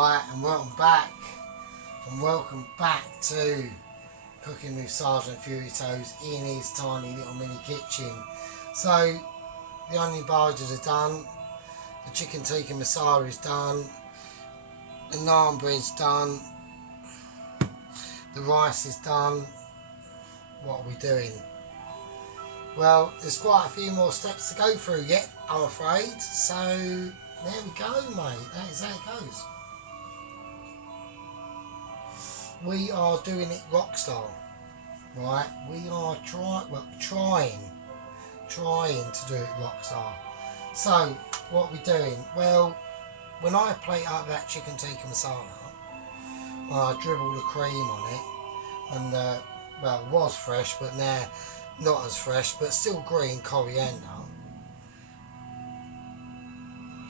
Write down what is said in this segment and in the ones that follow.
Right, and welcome back to Cooking with Sergeant Fury Toes in his tiny little mini kitchen. So the onion bhajis are done, the chicken tikka masala is done, the naan bread's done, the rice is done. What are we doing? Well, there's quite a few more steps to go through yet, I'm afraid. So there we go, mate. That is how it goes. We are doing it rock style, right? We are trying to do it rock style. So what we're doing? Well, when I plate up that chicken tikka masala, I dribble the cream on it, and well, it was fresh, but now not as fresh, but still green coriander.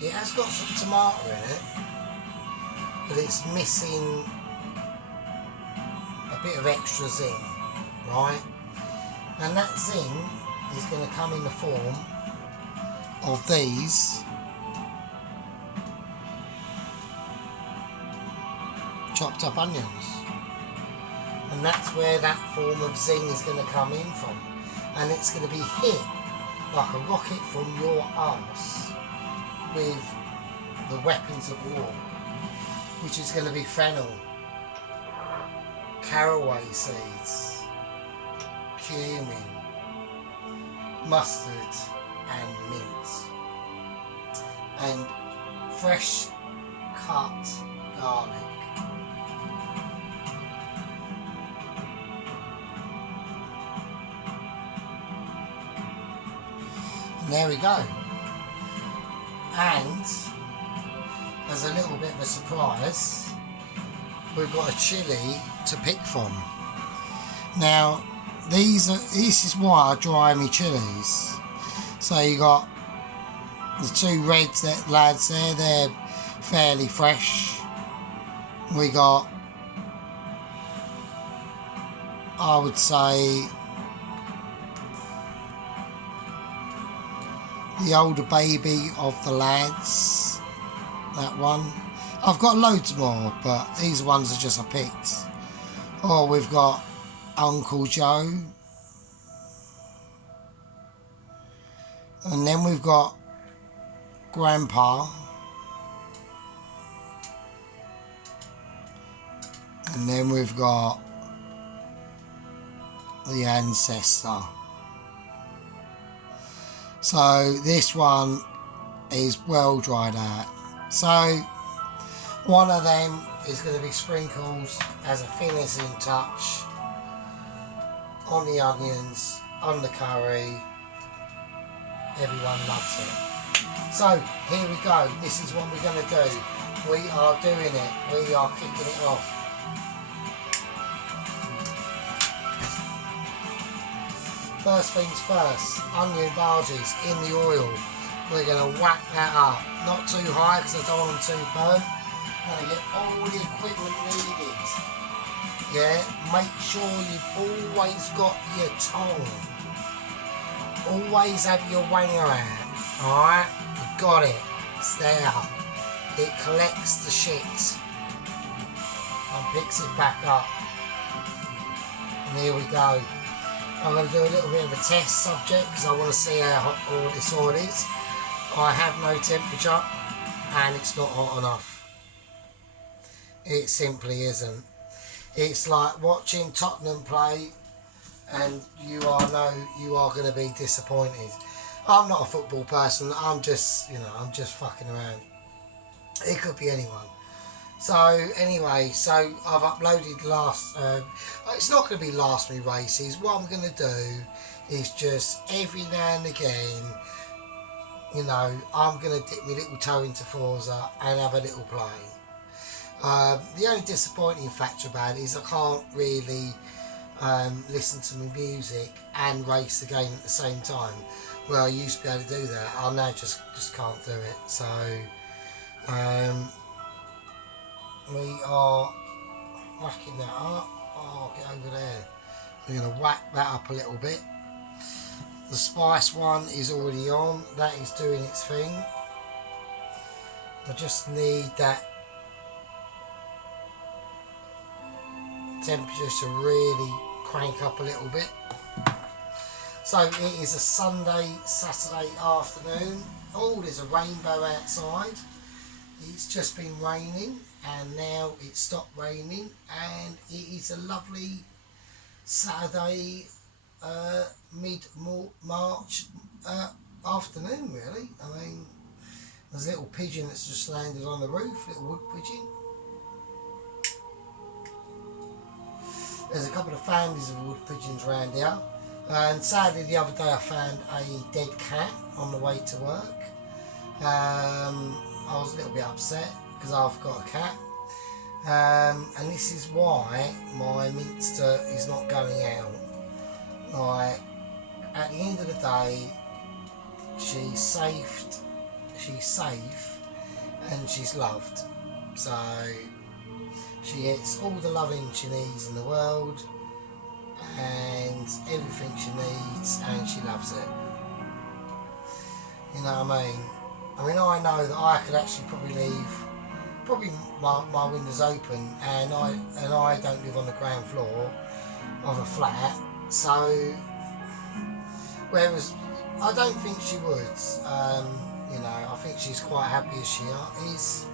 It has got some tomato in it, but it's missing a bit of extra zing, right? And that zing is going to come in the form of these chopped up onions, and that's where that form of zing is going to come in from, and it's going to be hit like a rocket from your arse with the weapons of war, which is going to be fennel, caraway seeds, cumin, mustard and mint, and fresh cut garlic. And there we go. And as a little bit of a surprise, we've got a chilli to pick from. Now this is why I dry my chilies. So you got the two reds lads there, they're fairly fresh. We got, I would say, the older baby of the lads, that one. I've got loads more, but these ones are just I picked. Oh, we've got Uncle Joe. And then we've got Grandpa. And then we've got the ancestor. So this one is well dried out. So one of them is going to be sprinkles as a finishing touch on the onions, on the curry. Everyone loves it. So here we go. This is what we're going to do. We are doing it. We are kicking it off. First things first, onion bhajis in the oil. We're going to whack that up. Not too high because I don't want them too burnt. I'm going to get all the equipment needed. Yeah, make sure you've always got your tongue. Always have your wanger out. Alright? You've got it. It's there. It collects the shit and picks it back up. And here we go. I'm going to do a little bit of a test subject because I want to see how hot all this oil is. I have no temperature and it's not hot enough. It simply isn't. It's like watching Tottenham play and you are going to be disappointed. I'm not a football person. I'm just fucking around. It could be anyone. So anyway, so I've uploaded it's not going to be last me races. What I'm going to do is just every now and again, I'm going to dip my little toe into Forza and have a little play. The only disappointing factor about it is I can't really listen to my music and race the game at the same time. Well, I used to be able to do that. I now just can't do it. So we are whacking that up. Oh, get over there. We're going to whack that up a little bit. The spice one is already on. That is doing its thing. I just need that temperature to really crank up a little bit. So it is a Saturday afternoon. Oh, there's a rainbow outside. It's just been raining and now it's stopped raining, and it is a lovely Saturday mid-March afternoon, really. I mean, there's a little pigeon that's just landed on the roof, little wood pigeon. There's a couple of families of wood pigeons around here, and sadly the other day I found a dead cat on the way to work. I was a little bit upset because I've got a cat, and this is why my Minster is not going out. Like, at the end of the day, she's safe and she's loved, so she gets all the loving she needs in the world and everything she needs, and she loves it. You know what I mean? I know that I could actually probably leave my windows open, and I don't live on the ground floor of a flat, so whereas I don't think she would. You know, I think she's quite happy as she is,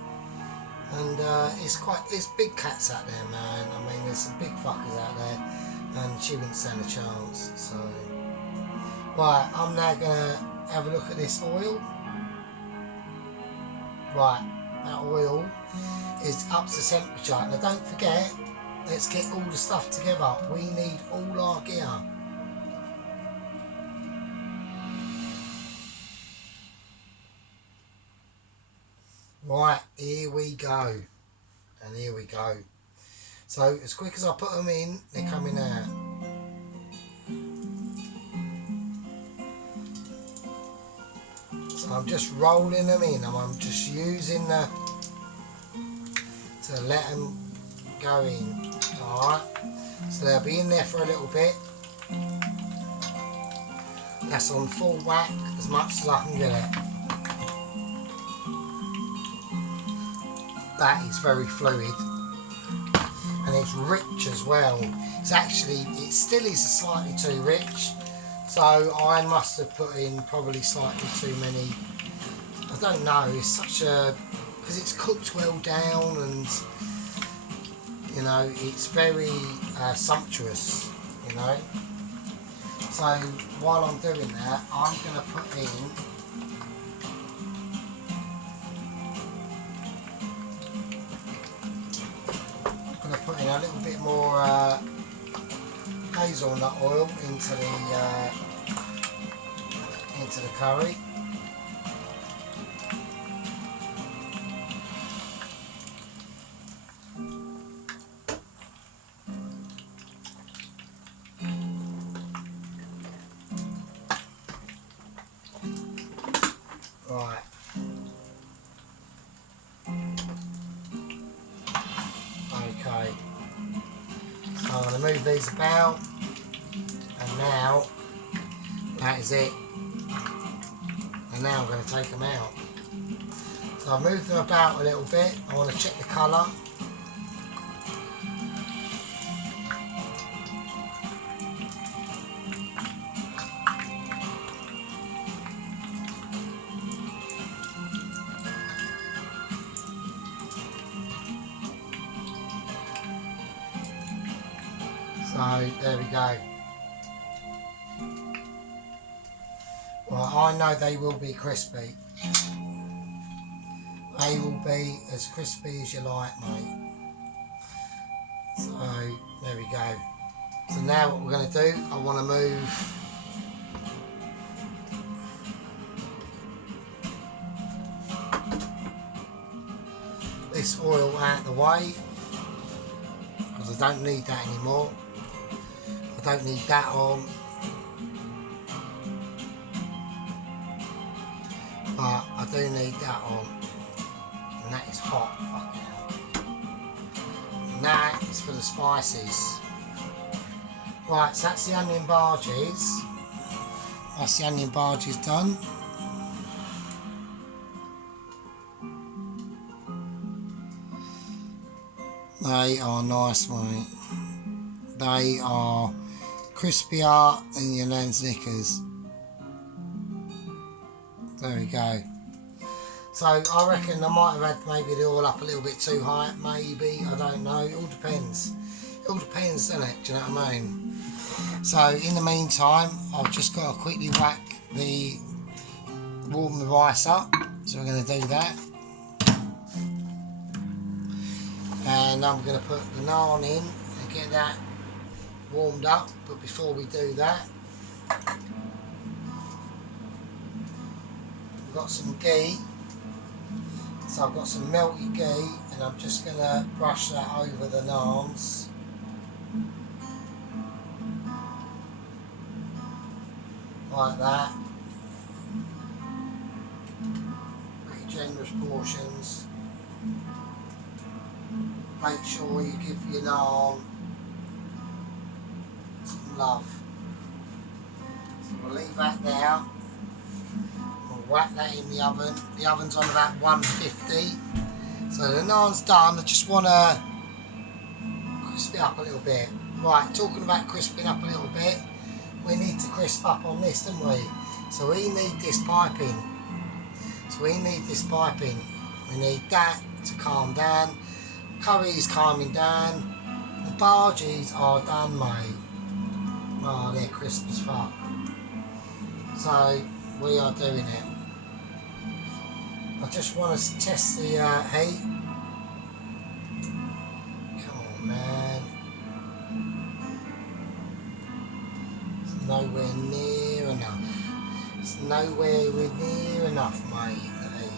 and it's big cats out there, man. I mean, there's some big fuckers out there, and she wouldn't stand a chance. So, right, I'm now gonna have a look at this oil. Right, that oil is up to temperature. Now don't forget, let's get all the stuff together. We need all our gear. Right, here we go. And here we go. So as quick as I put them in, they're coming out. So I'm just rolling them in, and I'm just using to let them go in. Alright, so they'll be in there for a little bit. That's on full whack as much as I can get it. That is very fluid, and it's rich as well. It still is slightly too rich, so I must have put in probably slightly too many. I don't know, it's such a, because it's cooked well down, and you know, it's very sumptuous, you know. So while I'm doing that, I'm going to put in a little bit more hazelnut oil into the curry. Right. Okay. So I'm going to move these about, and now that is it. And now I'm going to take them out. So I've moved them about a little bit. I want to check the colour. So there we go. Well, I know they will be crispy. They will be as crispy as you like, mate. So there we go. So now what we're going to do, I want to move this oil out of the way, because I don't need that anymore. I don't need that on, but I do need that on, and that is hot, fucking hell. And that is for the spices. Right, so that's the onion barges. That's the onion barges done. They are nice, mate. they are crispier than your Nan's Knickers. There we go. So I reckon I might have had maybe the oil up a little bit too high, maybe, I don't know, it all depends. It all depends, doesn't it? Do you know what I mean? So in the meantime, I've just got to quickly warm the rice up. So we're going to do that. And I'm going to put the naan in and get that warmed up. But before we do that, we've got some ghee. So I've got some melted ghee and I'm just going to brush that over the naans. Like that. Pretty generous portions. Make sure you give your naan some love. So we'll leave that there. We'll whack that in the oven. The oven's on about 150. So the naan's done. I just want to crisp it up a little bit. Right, talking about crisping up a little bit, we need to crisp up on this, don't we? So we need this piping. We need that to calm down. Curry's calming down. The bhaji's are done, mate. Oh, they're crisp as fuck. So we are doing it. I just want to test the heat. Come on, man. It's nowhere near enough. It's nowhere near enough, mate. The heat.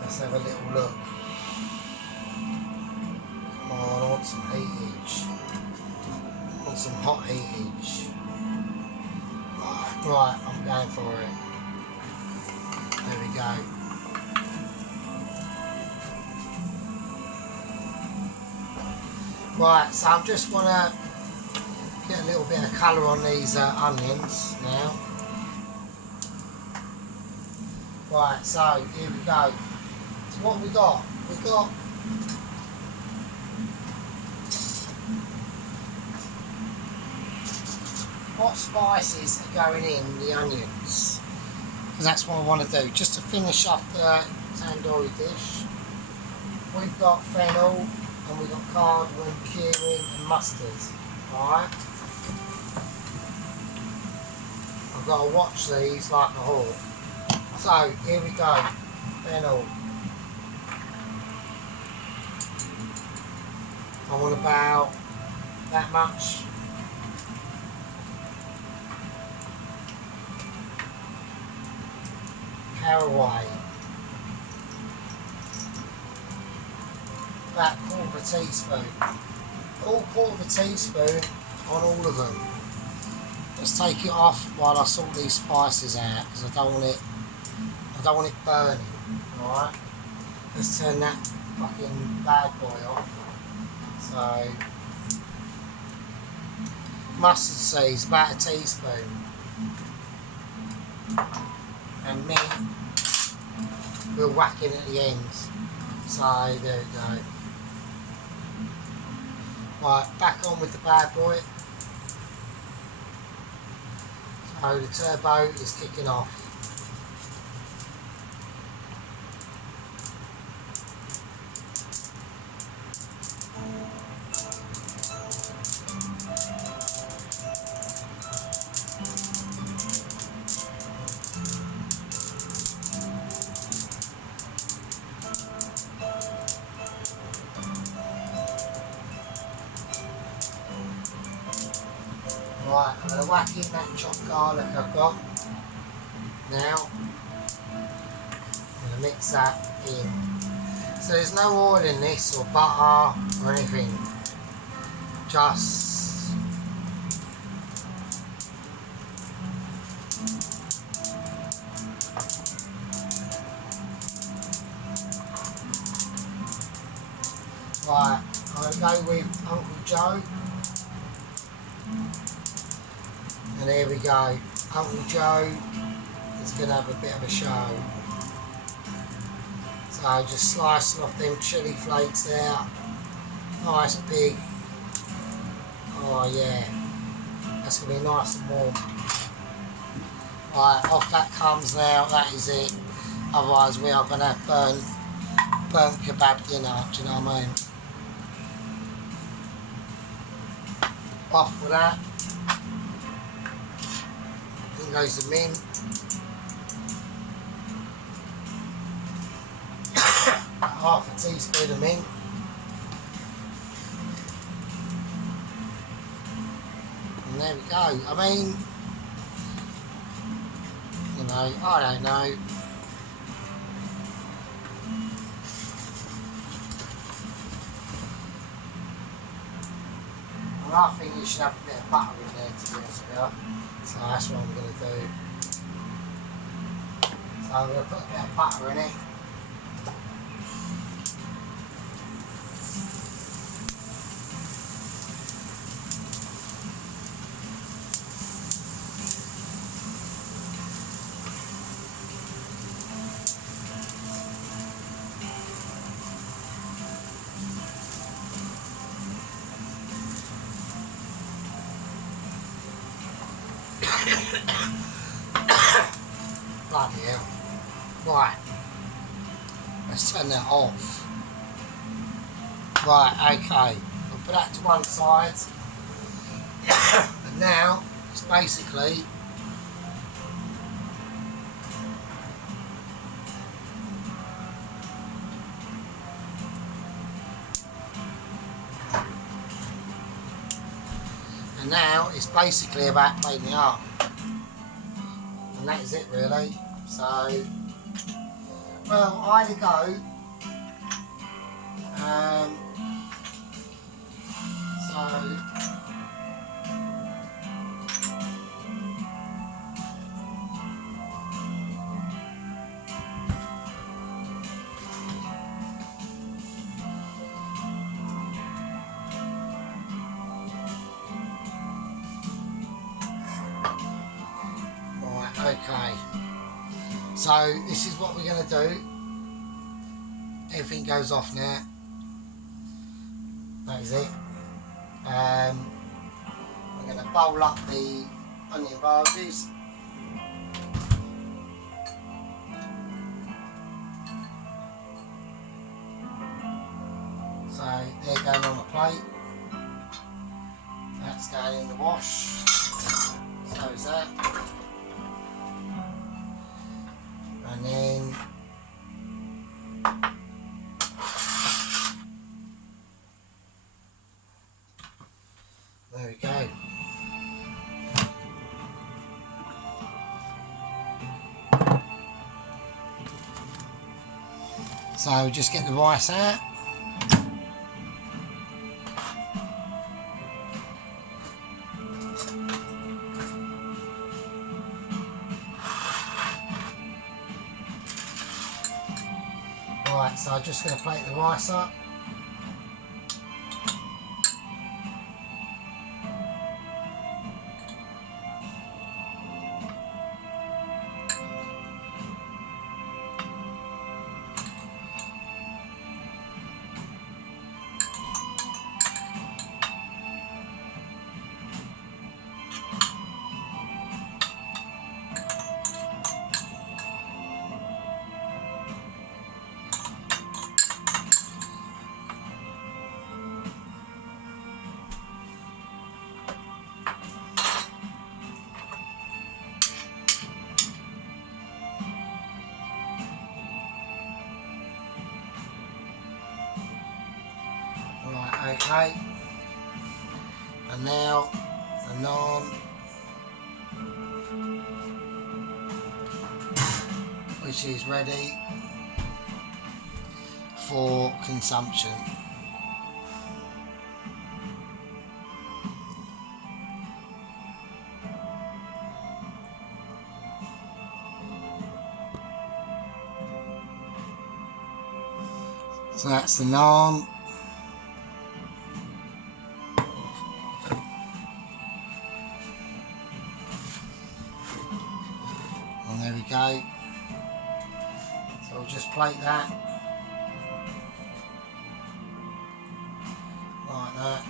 Let's have a little look. Come on, I want some heatage. I want some hot heatage. Right, I'm going for it. There we go. Right, so I just want to get a little bit of colour on these onions now. Right, so here we go. So what we got? We've got what spices are going in the onions, because that's what I want to do, just to finish off the tandoori dish. We've got fennel and we've got cardamom, cumin and mustard. Alright, I've got to watch these like a hawk. So here we go. Fennel. I want about that much. Caraway. About a quarter of a teaspoon. Quarter of a teaspoon on all of them. Let's take it off while I sort these spices out, because I don't want it burning. Alright? Let's turn that fucking bad boy off. So, mustard seeds, about a teaspoon. And mint, we'll whack in at the end. So, there we go. Right, back on with the bad boy. So, the turbo is kicking off. Right, I'm going to whack in that chopped garlic I've got. Now, I'm going to mix that in. So there's no oil in this or butter or anything. Just right, I'm going to go with Uncle Joe. And there we go. Uncle Joe is going to have a bit of a show. So just slicing off them chilli flakes there. Nice big. Oh yeah. That's going to be nice and warm. Right, off that comes now. That is it. Otherwise we are going to have burnt kebab dinner. Do you know what I mean? Off with that. In goes the mint. Half a teaspoon of mint. And there we go. I mean, you know, I don't know. Well, I think you should have a bit of butter in there, to be honest with you. So that's what I'm going to do. So I'm going to put a bit of butter in it. Bloody hell. Right. Let's turn that off. Right, okay. I'll put that to one side. And now it's basically about cleaning up. And that is it really. So, well, I either go okay, so this is what we're going to do. Everything goes off now. That is it. I'm going to bowl up the onion bhaji's. So they're going on the plate. That's going in the wash. So is that. And then there we go. So just get the rice out. Right, so I'm just going to plate the rice up. Okay, and now the naan, which is ready. for consumption. So that's the naan. And there we go. So we'll just plate that like that.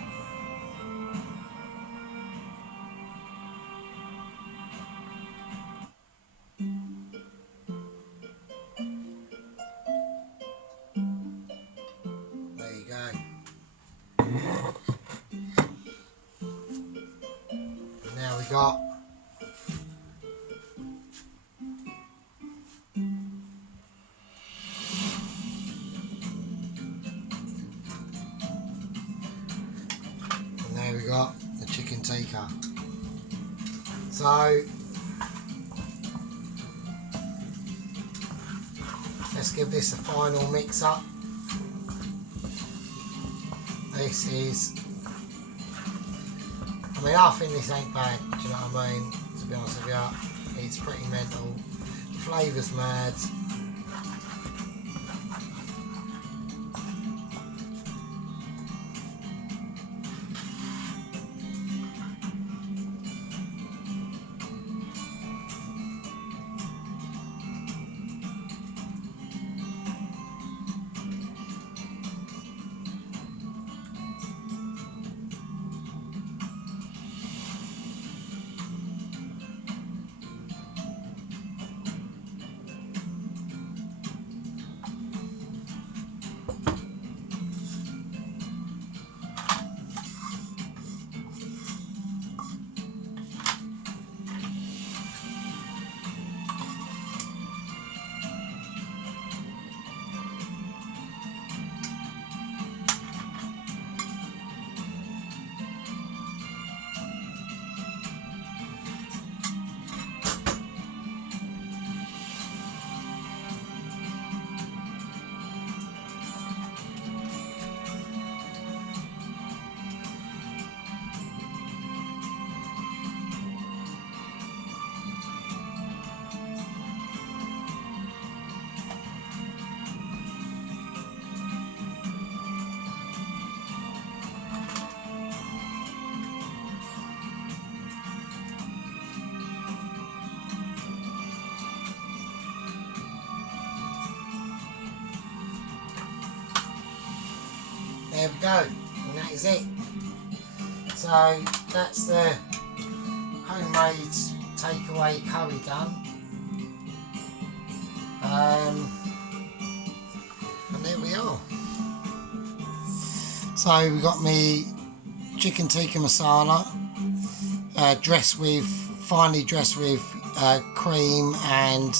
There you go. And now we got the chicken tikka. So let's give this a final mix up. This is, I mean, I think this ain't bad, do you know what I mean? To be honest with you, it's pretty mental. The flavour's mad. There we go, and that is it. So that's the homemade takeaway curry done. And there we are. So we got me chicken tikka masala, finely dressed with cream and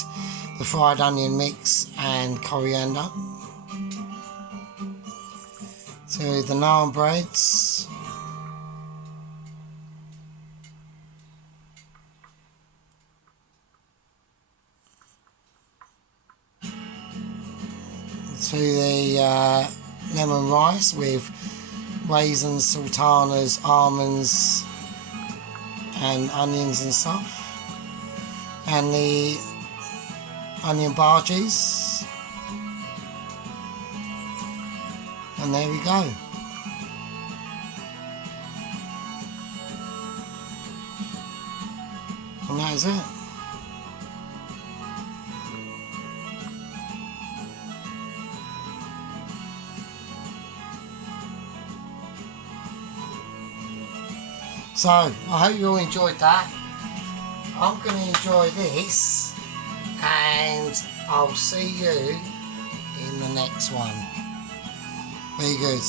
the fried onion mix and coriander. To the naan breads. To the lemon rice with raisins, sultanas, almonds and onions and stuff. And the onion bhajis. And there we go. And that is it. So, I hope you all enjoyed that. I'm going to enjoy this, and I'll see you in the next one. Very good.